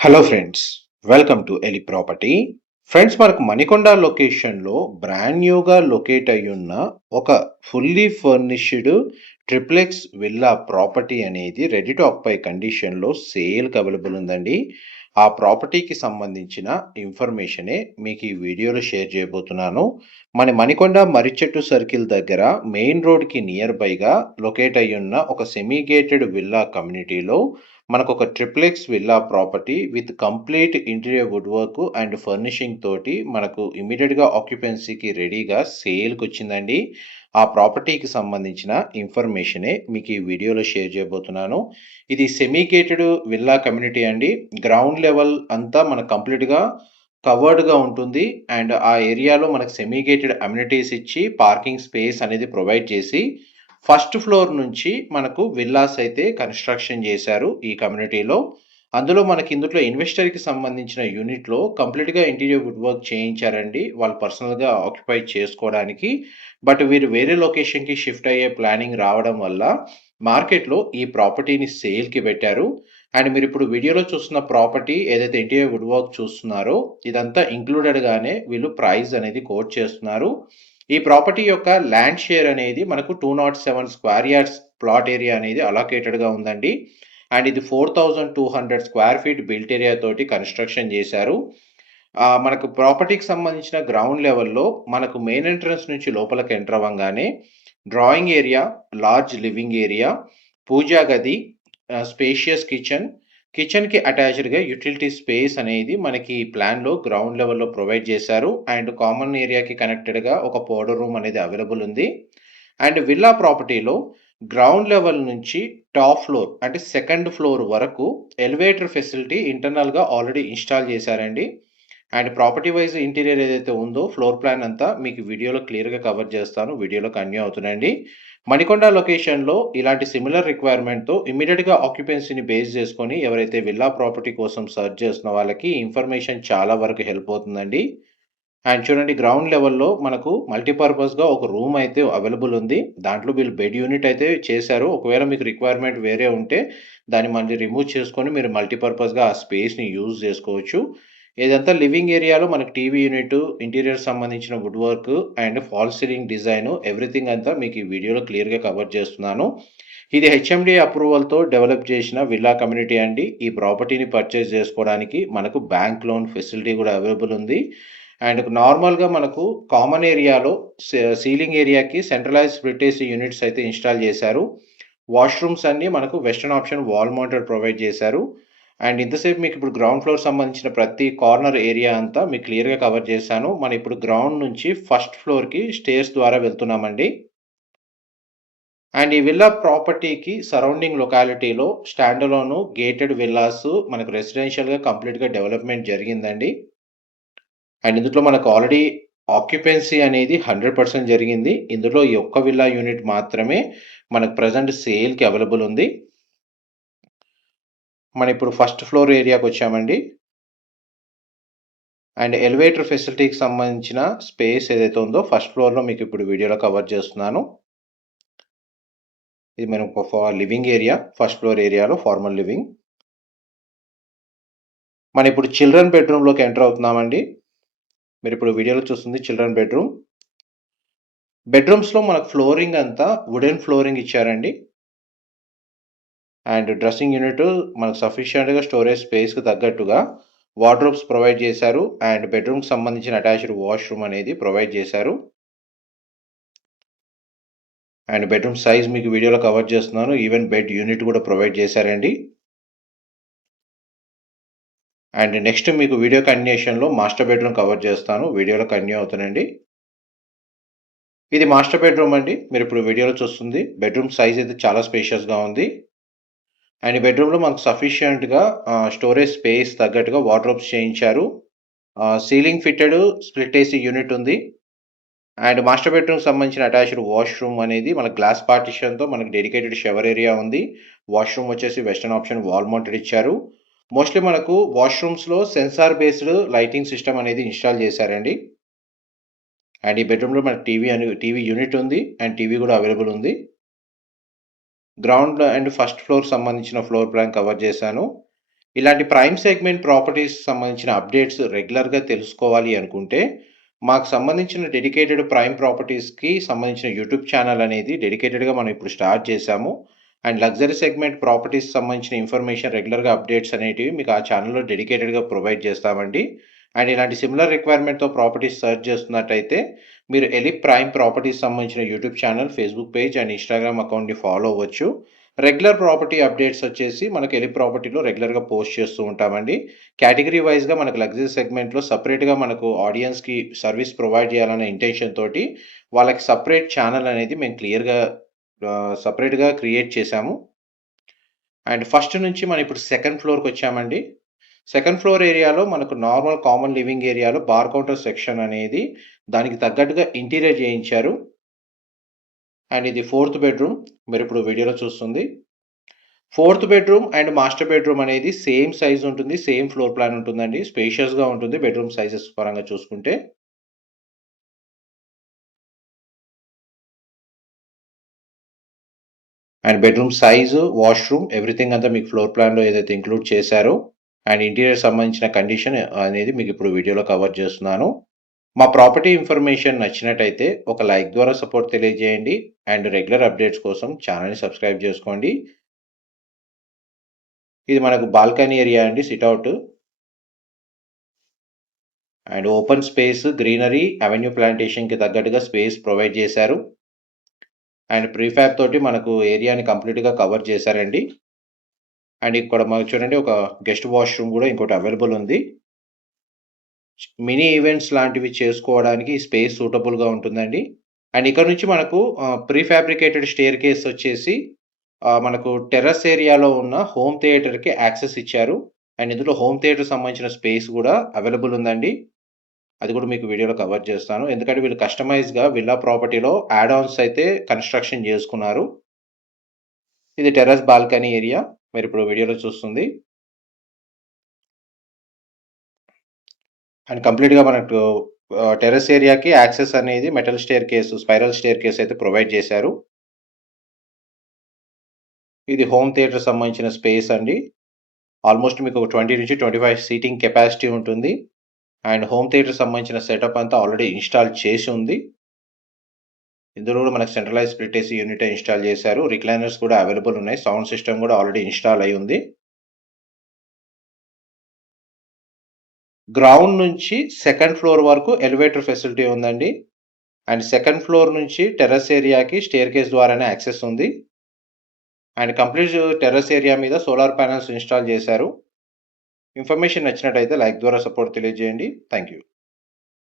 Hello friends, welcome to ఎలి property. Friends, మనకు మణికొండ లొకేషన్లో బ్రాండ్ న్యూగా లొకేట్ అయ్యున్న ఒక fully furnished triplex villa property అనేది రెడీ టు ఆక్యుపై కండిషన్లో సేల్కి అవైలబుల్ ఉందండి. ఆ ప్రాపర్టీకి సంబంధించిన ఇన్ఫర్మేషనే మీకు ఈ వీడియోలో షేర్ చేయబోతున్నాను. మన మణికొండ మర్రిచెట్టు సర్కిల్ దగ్గర మెయిన్ రోడ్కి నియర్ బైగా లొకేట్ అయ్యున్న ఒక సెమీ గేటెడ్ విల్లా కమ్యూనిటీలో మనకు ఒక triplex villa property with complete interior wood work and furnishing తోటి మనకు ఇమీడియట్గా ఆక్యుపెన్సీకి రెడీగా సేల్కి వచ్చిందండి. ఆ ప్రాపర్టీకి సంబంధించిన ఇన్ఫర్మేషనే మీకు ఈ వీడియోలో షేర్ చేయబోతున్నాను. ఇది సెమీ గేటెడ్ విల్లా కమ్యూనిటీ అండి. గ్రౌండ్ లెవెల్ అంతా మనకు కంప్లీట్గా కవర్డ్గా ఉంటుంది అండ్ ఆ ఏరియాలో మనకు సెమీ గేటెడ్ అమ్యూనిటీస్ ఇచ్చి పార్కింగ్ స్పేస్ అనేది ప్రొవైడ్ చేసి ఫస్ట్ ఫ్లోర్ నుంచి మనకు విల్లాస్ అయితే కన్స్ట్రక్షన్ చేశారు ఈ కమ్యూనిటీలో. అందులో మనకి ఇందులో ఇన్వెస్టర్కి సంబంధించిన యూనిట్లో కంప్లీట్గా ఇంటీరియర్ వుడ్ వర్క్ చేయించారండి వాళ్ళు పర్సనల్గా ఆక్యుపై చేసుకోవడానికి. బట్ వీరు వేరే లొకేషన్కి షిఫ్ట్ అయ్యే ప్లానింగ్ రావడం వల్ల మార్కెట్లో ఈ ప్రాపర్టీని సేల్కి పెట్టారు. అండ్ మీరు ఇప్పుడు వీడియోలో చూస్తున్న ప్రాపర్టీ ఏదైతే ఇంటీరియర్ వుడ్ వర్క్ చూస్తున్నారో ఇదంతా ఇంక్లూడెడ్గానే వీళ్ళు ప్రైస్ అనేది కోట్ చేస్తున్నారు. ఈ ప్రాపర్టీ యొక్క ల్యాండ్ షేర్ అనేది మనకు 207 స్క్వేర్ యార్డ్స్ ప్లాట్ ఏరియా అనేది అలొకేటెడ్గా ఉందండి. అండ్ ఇది 4200 స్క్వేర్ ఫీట్ బిల్ట్ ఏరియా తోటి కన్స్ట్రక్షన్ చేశారు. మనకు ప్రాపర్టీకి సంబంధించిన గ్రౌండ్ లెవెల్లో మనకు మెయిన్ ఎంట్రన్స్ నుంచి లోపలికి ఎంటర్ అవ్వగానే drawing area, large living area, పూజా గది, స్పేషియస్ కిచెన్కి అటాచ్డ్గా యూటిలిటీ స్పేస్ అనేది మనకి ప్లాన్లో గ్రౌండ్ లెవెల్లో ప్రొవైడ్ చేశారు. అండ్ కామన్ ఏరియాకి కనెక్టెడ్గా ఒక పౌడర్ రూమ్ అనేది అవైలబుల్ ఉంది. అండ్ విల్లా ప్రాపర్టీలో గ్రౌండ్ లెవెల్ నుంచి టాప్ ఫ్లోర్ అంటే సెకండ్ ఫ్లోర్ వరకు ఎలివేటర్ ఫెసిలిటీ ఇంటర్నల్గా ఆల్రెడీ ఇన్స్టాల్ చేశారండి. అండ్ ప్రాపర్టీ వైజ్ ఇంటీరియర్ ఏదైతే ఉందో ఫ్లోర్ ప్లాన్ అంతా మీకు వీడియోలో క్లియర్గా కవర్ చేస్తాను. వీడియోలో కన్యూ అవుతుందండి. మణికొండ లొకేషన్లో ఇలాంటి సిమిలర్ రిక్వైర్మెంట్తో ఇమీడియట్గా ఆక్యుపెన్సీని బేస్ చేసుకొని ఎవరైతే విల్లా ప్రాపర్టీ కోసం సర్చ్ చేస్తున్న వాళ్ళకి ఇన్ఫర్మేషన్ చాలా వరకు హెల్ప్ అవుతుందండి. అండ్ చూడండి, గ్రౌండ్ లెవెల్లో మనకు మల్టీపర్పస్గా ఒక రూమ్ అయితే అవైలబుల్ ఉంది. దాంట్లో వీళ్ళు బెడ్ యూనిట్ అయితే చేశారు. ఒకవేళ మీకు రిక్వైర్మెంట్ వేరే ఉంటే దాన్ని మళ్ళీ రిమూవ్ చేసుకొని మీరు మల్టీపర్పస్గా ఆ స్పేస్ని యూజ్ చేసుకోవచ్చు. ఇదంతా లివింగ్ ఏరియాలో మనకు టీవీ యూనిట్, ఇంటీరియర్ సంబంధించిన wood work and fall ceiling design everything అంతా మీకు ఈ వీడియోలో క్లియర్గా కవర్ చేస్తున్నాను. ఇది హెచ్ఎండి అప్రూవల్తో డెవలప్ చేసిన విల్లా కమ్యూనిటీ అండి. ఈ ప్రాపర్టీని పర్చేస్ చేసుకోవడానికి మనకు బ్యాంక్ లోన్ ఫెసిలిటీ కూడా అవైలబుల్ ఉంది. అండ్ నార్మల్గా మనకు కామన్ ఏరియాలో సీలింగ్ ఏరియాకి సెంట్రలైజ్ స్ప్లిట్ ఏసీ యూనిట్స్ అయితే ఇన్స్టాల్ చేశారు. వాష్రూమ్స్ అన్నీ మనకు western option wall mounted provide చేశారు. అండ్ ఇంతసేపు మీకు ఇప్పుడు గ్రౌండ్ ఫ్లోర్ సంబంధించిన ప్రతి కార్నర్ ఏరియా అంతా మీకు క్లియర్గా కవర్ చేశాను. మనం ఇప్పుడు గ్రౌండ్ నుంచి ఫస్ట్ ఫ్లోర్కి స్టేర్స్ ద్వారా వెళ్తున్నామండి. అండ్ ఈ విల్లా ప్రాపర్టీకి సరౌండింగ్ లొకాలిటీలో స్టాండలోను గేటెడ్ విల్లాస్ మనకు రెసిడెన్షియల్గా కంప్లీట్గా డెవలప్మెంట్ జరిగిందండి. అండ్ ఇందులో మనకు ఆల్రెడీ ఆక్యుపెన్సీ అనేది 100% జరిగింది. ఇందులో ఈ ఒక్క విల్లా యూనిట్ మాత్రమే మనకు ప్రజెంట్ సేల్కి అవైలబుల్ ఉంది. మనం ఇప్పుడు ఫస్ట్ ఫ్లోర్ ఏరియాకి వచ్చామండి. అండ్ ఎలివేటర్ ఫెసిలిటీకి సంబంధించిన స్పేస్ ఏదైతే ఉందో ఫస్ట్ ఫ్లోర్లో మీకు ఇప్పుడు వీడియోలో కవర్ చేస్తున్నాను. ఇది మనం ఒక లివింగ్ ఏరియా, ఫస్ట్ ఫ్లోర్ ఏరియాలో ఫార్మల్ లివింగ్. మనం ఇప్పుడు చిల్డ్రన్ బెడ్రూమ్లోకి ఎంటర్ అవుతున్నామండి. మీరు ఇప్పుడు వీడియోలో చూస్తుంది చిల్డ్రన్ బెడ్రూమ్. బెడ్రూమ్స్లో మనకు ఫ్లోరింగ్ అంతా వుడెన్ ఫ్లోరింగ్ ఇచ్చారండి. అండ్ డ్రెస్సింగ్ యూనిట్ మనకు సఫిషియెంట్గా స్టోరేజ్ స్పేస్కి తగ్గట్టుగా వార్డ్రోబ్స్ ప్రొవైడ్ చేశారు. అండ్ బెడ్రూమ్కి సంబంధించిన అటాచ్డ్ వాష్రూమ్ అనేది ప్రొవైడ్ చేశారు. అండ్ బెడ్రూమ్ సైజ్ మీకు వీడియోలో కవర్ చేస్తున్నాను. ఈవెన్ బెడ్ యూనిట్ కూడా ప్రొవైడ్ చేశారండి. అండ్ నెక్స్ట్ మీకు వీడియో కంటిన్యూషన్లో మాస్టర్ బెడ్రూమ్ కవర్ చేస్తాను. వీడియోలో కంటిన్యూ అవుతానండి. ఇది మాస్టర్ బెడ్రూమ్ అండి. మీరు ఇప్పుడు వీడియోలో చూస్తుంది బెడ్రూమ్ సైజ్ అయితే చాలా స్పేషియస్గా ఉంది. అండ్ ఈ బెడ్రూమ్లో మనకు సఫిషియెంట్గా స్టోరేజ్ స్పేస్ తగ్గట్టుగా వార్డ్రోబ్స్ చేయించారు. Ceiling fitted split AC unit ఉంది. అండ్ మాస్టర్ బెడ్రూమ్కి సంబంధించిన అటాచ్డ్ వాష్రూమ్ అనేది మనకు గ్లాస్ పార్టిషన్తో మనకు డెడికేటెడ్ షవర్ ఏరియా ఉంది. వాష్రూమ్ వచ్చేసి వెస్టర్న్ ఆప్షన్ వాల్ మౌంటెడ్ ఇచ్చారు. మోస్ట్లీ మనకు వాష్రూమ్స్లో సెన్సార్ బేస్డ్ లైటింగ్ సిస్టమ్ అనేది ఇన్స్టాల్ చేశారండి. అండ్ ఈ బెడ్రూమ్లో మనకు టీవీ యూనిట్ ఉంది అండ్ టీవీ కూడా అవైలబుల్ ఉంది. గ్రౌండ్ అండ్ ఫస్ట్ ఫ్లోర్ సంబంధించిన ఫ్లోర్ ప్లాన్ కవర్ చేశాను. ఇలాంటి ప్రైమ్ సెగ్మెంట్ ప్రాపర్టీస్ సంబంధించిన అప్డేట్స్ రెగ్యులర్‌గా తెలుసుకోవాలి అనుకుంటే, మాకు సంబంధించిన డెడికేటెడ్ ప్రైమ్ ప్రాపర్టీస్‌కి సంబంధించిన యూట్యూబ్ ఛానల్ అనేది డెడికేటెడ్‌గా మనం ఇప్పుడు స్టార్ట్ చేశాము. అండ్ లగ్జరీ సెగ్మెంట్ ప్రాపర్టీస్ సంబంధించిన ఇన్ఫర్మేషన్ రెగ్యులర్‌గా అప్డేట్స్ అనేటివి మీకు ఆ ఛానల్‌లో డెడికేటెడ్‌గా ప్రొవైడ్ చేస్తామండి. అండ్ ఇలాంటి సిమిలర్ రిక్వైర్మెంట్‌తో ప్రాపర్టీస్ సెర్చ్ చేస్తున్నట్టయితే, మీరు ఎలిప్ ప్రైమ్ ప్రాపర్టీస్ సంబంధించిన YouTube channel, Facebook page and Instagram అకౌంట్‌ని ఫాలో అవ్వచ్చు. రెగ్యులర్ ప్రాపర్టీ అప్డేట్స్ వచ్చేసి మనకి ఎలిప్ ప్రాపర్టీలో రెగ్యులర్‌గా పోస్ట్ చేస్తూ ఉంటామండి. కేటగిరీ వైస్‌గా మనకు లగ్జరీ సెగ్మెంట్‌లో సెపరేట్‌గా మనకు ఆడియన్స్‌కి సర్విస్ ప్రొవైడ్ చేయాలనే ఇంటెన్షన్ తోటి వాళ్ళకి సెపరేట్ ఛానల్ అనేది మేము క్లియర్‌గా సెపరేట్‌గా క్రియేట్ చేశాము. అండ్ ఫస్ట్ నుంచి మనం ఇప్పుడు సెకండ్ ఫ్లోర్‌కొచ్చామండి. సెకండ్ ఫ్లోర్ ఏరియాలో మనకు నార్మల్ కామన్ లివింగ్ ఏరియాలో బార్ కౌంటర్ సెక్షన్ అనేది దానికి తగ్గట్టుగా ఇంటీరియర్ చేయించారు. అండ్ ఇది ఫోర్త్ బెడ్‌రూమ్. మీరిప్పుడు వీడియోలో చూస్తుంది. Fourth bedroom and master bedroom అనేది సేమ్ సైజ్ ఉంటుంది. సేమ్ ఫ్లోర్ ప్లాన్ ఉంటుందండి. స్పేషియస్‌గా ఉంటుంది బెడ్‌రూమ్ సైజెస్ పరంగా చూసుకుంటే. And bedroom size, washroom everything అంతా మీకు ఫ్లోర్ ప్లాన్‌లో ఏదైతే ఇంక్లూడ్ చేశారో అండ్ ఇంటీరియర్ సంబంధించిన కండిషన్ అనేది మీకు ఇప్పుడు వీడియోలో కవర్ చేస్తున్నాను. మా ప్రాపర్టీ ఇన్ఫర్మేషన్ నచ్చినట్టయితే ఒక లైక్ ద్వారా సపోర్ట్ తెలియజేయండి. అండ్ రెగ్యులర్ అప్డేట్స్ కోసం ఛానల్‌ని సబ్స్క్రైబ్ చేసుకోండి. ఇది మనకు బాల్కనీ ఏరియా అండి, sit out. And open space, greenery, avenue ప్లాంటేషన్‌కి తగ్గట్టుగా స్పేస్ ప్రొవైడ్ చేశారు. అండ్ ప్రీఫాబ్ తోటి మనకు ఏరియాని కంప్లీట్‌గా కవర్ చేశారండి. అండ్ ఇక్కడ మనకు చూడండి ఒక గెస్ట్ వాష్‌రూమ్ కూడా ఇంకోటి అవైలబుల్ ఉంది. మినీ ఈవెంట్స్ లాంటివి చేసుకోవడానికి ఈ స్పేస్ సూటబుల్‌గా ఉంటుందండి. అండ్ ఇక్కడ నుంచి మనకు ప్రీఫాబ్రికేటెడ్ స్టెయిర్‌కేస్ వచ్చేసి మనకు టెర్రస్ ఏరియాలో ఉన్న హోమ్ థియేటర్‌కి యాక్సెస్ ఇచ్చారు. అండ్ ఇందులో హోమ్ థియేటర్ సంబంధించిన స్పేస్ కూడా అవైలబుల్ ఉందండి. అది కూడా మీకు వీడియోలో కవర్ చేస్తాను. ఎందుకంటే వీళ్ళు కస్టమైజ్‌గా విల్లా ప్రాపర్టీలో యాడ్ ఆన్స్ అయితే కన్‌స్ట్రక్షన్ చేసుకున్నారు. ఇది టెర్రస్ బాల్కనీ ఏరియా. మీరిప్పుడు వీడియోలో చూస్తుంది. అండ్ కంప్లీట్‌గా మనకు టెర్రస్ ఏరియాకి యాక్సెస్ అనేది మెటల్ స్టెయిర్‌కేస్, స్పైరల్ స్టెయిర్‌కేస్ అయితే ప్రొవైడ్ చేశారు. ఇది హోమ్ థియేటర్ సంబంధించిన స్పేస్ అండి. ఆల్మోస్ట్ మీకు ఒక 20-25 సీటింగ్ కెపాసిటీ ఉంటుంది. అండ్ హోమ్ థియేటర్ సంబంధించిన సెటప్ అంతా ఆల్రెడీ ఇన్‌స్టాల్ చేసి ఉంది. ఇందులో కూడా మనకు centralise split AC unit install చేశారు. రిక్లైనర్స్ కూడా అవైలబుల్ ఉన్నాయి. సౌండ్ సిస్టమ్ కూడా ఆల్రెడీ ఇన్‌స్టాల్ అయ్యి ఉంది. గ్రౌండ్ నుంచి సెకండ్ ఫ్లోర్ వరకు ఎలివేటర్ ఫెసిలిటీ ఉందండి. అండ్ సెకండ్ ఫ్లోర్ నుంచి టెర్రస్ ఏరియాకి స్టెయిర్‌కేస్ ద్వారానే యాక్సెస్ ఉంది. అండ్ కంప్లీట్ టెర్రస్ ఏరియా మీద సోలార్ ప్యానెల్స్ ఇన్‌స్టాల్ చేశారు. ఇన్ఫర్మేషన్ నచ్చినట్టయితే లైక్ ద్వారా సపోర్ట్ తెలియజేయండి. Thank you.